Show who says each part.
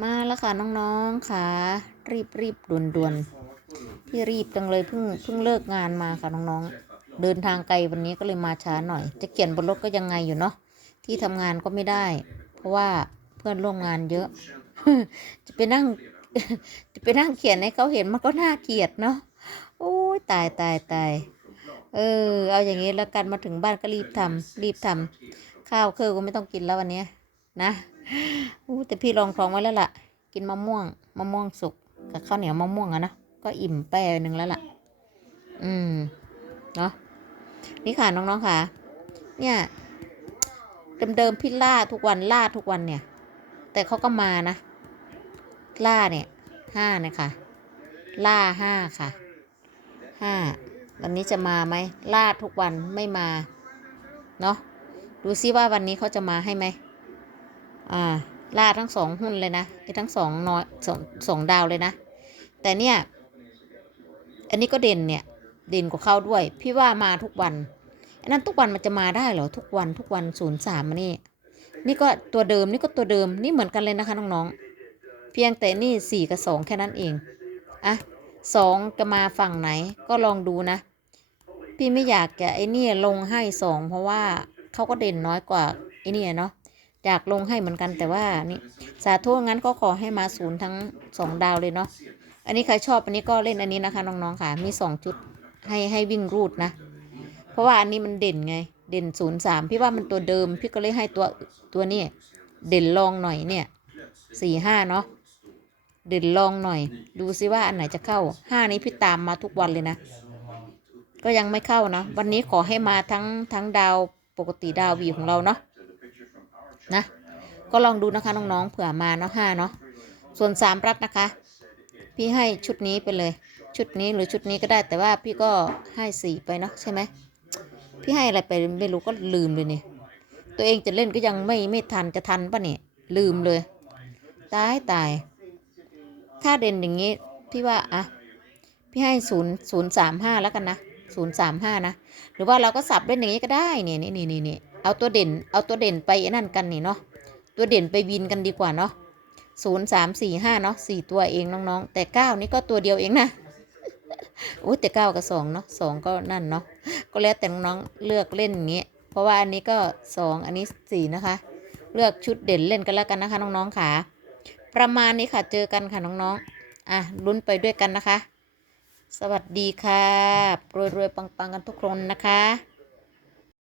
Speaker 1: มาแล้วค่ะน้องๆค่ะ รีบรีบด่วนด่วนๆพี่รีบจังเลยเพิ่งเพิ่งเลิกงานมาค่ะน้องๆ เดินทางไกลวันนี้ก็เลยมาช้าหน่อย จะเขียนบนรถก็ยังไงอยู่เนาะที่ทำงานก็ไม่ได้ เพราะว่าเพื่อนร่วมงานเยอะ จะไปนั่ง จะไปนั่งเขียนให้เขาเห็นมันก็น่าเกลียดเนาะโอ้ยตายตายตายเออ เอาอย่างนี้แล้วกันมาถึงบ้านก็รีบทำรีบทำข้าวเคอก็ไม่ต้องกินแล้ววันนี้นะ อู้แต่พี่ลองท้องไว้แล้วล่ะ กินมะม่วงมะม่วงสุกกับข้าวเหนียวมะม่วงอะนะก็อิ่มแป้หนึ่งแล้วล่ะ อืมเนาะนี่ค่ะน้องๆค่ะ เนี่ยเดิมๆพี่ล่าทุกวันล่าทุกวันเนี่ย แต่เขาก็มานะ ล่าเนี่ยห้าเนี่ยค่ะล่าห้าค่ะห้าวันนี้จะมาไหมล่าทุกวันไม่มา เนาะดูซิว่าวันนี้เขาจะมาให้ไหม อ่าล่าทั้งสองหุ้นเลยนะทั้งสองน้อยสองสองดาวเลยนะ แต่เนี่ย อันนี้ก็เด่นเนี่ย เด่นกว่าเขาด้วย พี่ว่ามาทุกวันอันนั้นทุกวันมันจะมาได้เหรอทุกวันทุกวันศูนย์สามนี่ นี่ก็ตัวเดิมนี่ก็ตัวเดิมนี่เหมือนกันเลยนะคะน้องๆ เพียงแต่นี่สี่กับสองแค่นั้นเองอะสองจะมาฝั่งไหนก็ลองดูนะ พี่ไม่อยากจะไอ้นี่ลงให้สองเพราะว่าเขาก็เด่นน้อยกว่าไอ้นี่เนาะ อยากลงให้เหมือนกันแต่ว่านี่สาธุงั้นก็ขอให้มาศูนย์ทั้งสองดาวเลยเนาะอันนี้ใครชอบอันนี้ก็เล่นอันนี้นะคะน้องๆค่ะ มีสองจุดให้ให้วิ่งรูดนะ เพราะว่าอันนี้มันเด่นไง เด่นศูนย์สามพี่ว่ามันตัวเดิม พี่ก็เลยให้ตัวตัวนี้เด่นลองหน่อยเนี่ยสี่ห้าเนาะเด่นลองหน่อย ดูซิว่าอันไหนจะเข้าห้านี้พี่ตามมาทุกวันเลยนะ ก็ยังไม่เข้านะวันนี้ขอให้มาทั้งทั้งดาวปกติดาววีของเราเนาะ นะ ก็ลองดูนะคะน้องๆเผื่อมาเนาะห้าเนาะส่วนสามรัดนะคะ พี่ให้ชุดนี้ไปเลย ชุดนี้หรือชุดนี้ก็ได้แต่ว่าพี่ก็ให้สี่ไปเนาะใช่ไหมพี่ให้อะไรไปไม่รู้ก็ลืมเลยเนี่ยตัวเองจะเล่นก็ยังไม่ไม่ทันจะทันปะเนี่ยลืมเลยตายตายถ้าเด่นอย่างนี้พี่ว่าอะพี่ให้ศูนย์ศูนย์สามห้าแล้วกันนะศูนย์สามห้านะ หรือว่าเราก็สับเล่นอย่างนี้ก็ได้เนี่ยนี่นี่นี่นี่ เอาตัวเด่น เอาตัวเด่นไปไอ้นั่นกันนี่เนาะ ตัวเด่นไปวินกันดีกว่าเนาะศูนย์สามสี่ห้าเนาะสี่ตัวเองน้องๆ แต่เก้านี่ก็ตัวเดียวเองนะอุ้แต่เก้ากับสองเนาะสองก็นั่นเนาะ ก็แล้วแต่น้องๆเลือกเล่นอย่างนี้ เพราะว่าอันนี้ก็สองอันนี้สี่นะคะ เลือกชุดเด่นเล่นกันแล้วกันนะคะน้องๆค่ะ ประมาณนี้ค่ะเจอกันค่ะน้องๆ อะลุ้นไปด้วยกันนะคะ สวัสดีค่ะรวยๆปังๆกันทุกคนนะคะ